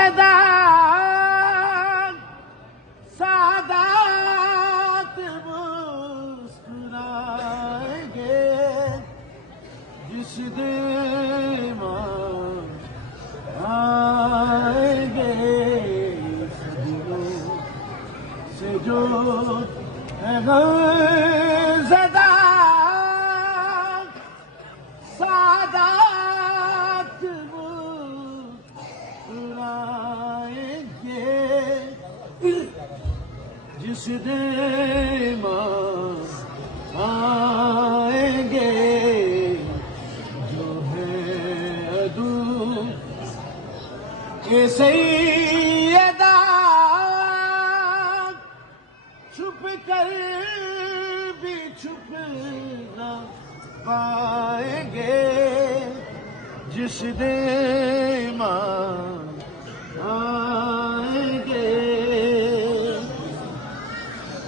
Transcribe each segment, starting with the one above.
زدہ سادات مسکرائیں گے جس دن آئیں گے صدیوں سے جو ہے غم زدہ سادات مسکرائیں گے جس دن آئیں گے جو ہے عدو کہ سیدہ چھپ کر بھی چھپ نہ پائیں گے جس دن آئیں گے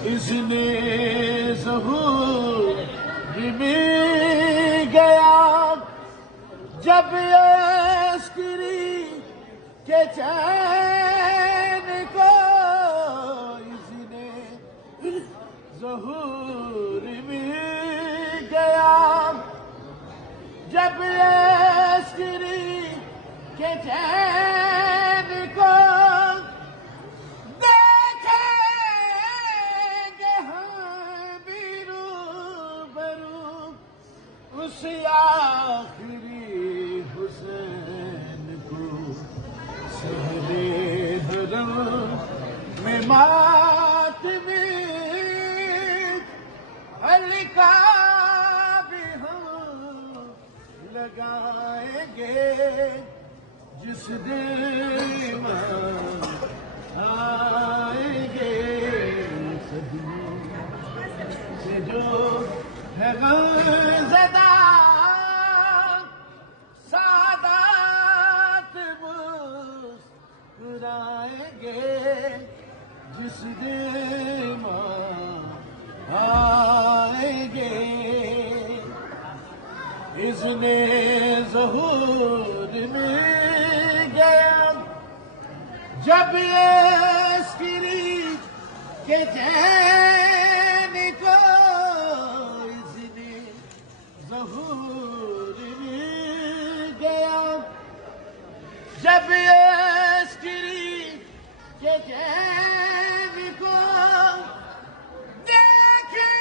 اذن ظہور مل گیا جب عسکری کے چین کو اذن ظہور مل گیا جب عسکری کے چین کو اس آخری حسین کو سہرے حرم میں ماتم حلقہ بھی ہم لگائیں گے جس دن آئیں گے صدیوں سے جو ہے غم زدہ سادات مسکرائیں گے جس دن آئیں گے اذن ظہور مل گیا جب عسکری کے چین کو ظہور مل گیا جب عسکری کے چین کو دیکھیں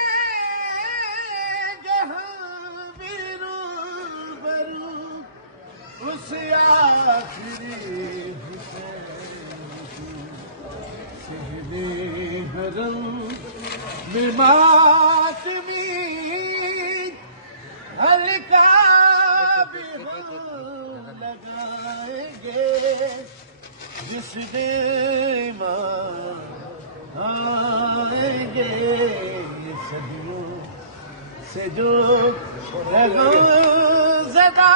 گے ہم بھی روبرو اس آخری حسین سہرے حرم میں ماتمی حلقہ بھی ہم لگائیں گے جس دن آئیں گے صدیوں سے جو ہے غم زدہ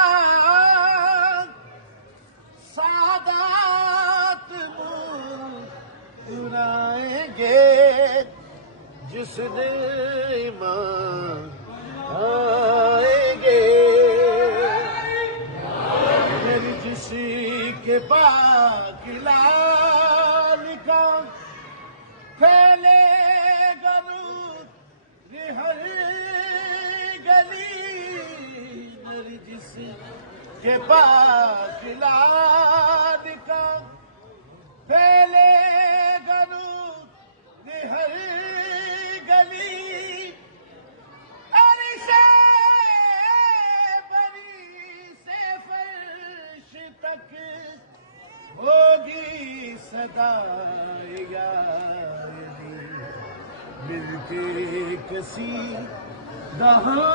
سادات مسکرائیں گے جس دن آئیں گے میری کسی کے پاک لال کا پھیلے گا نور ہر گلی میری کسی کے پاک لال کا پھیلے گا نور ہر گلی ہوگی صدا یاری مل کے کسی دہاں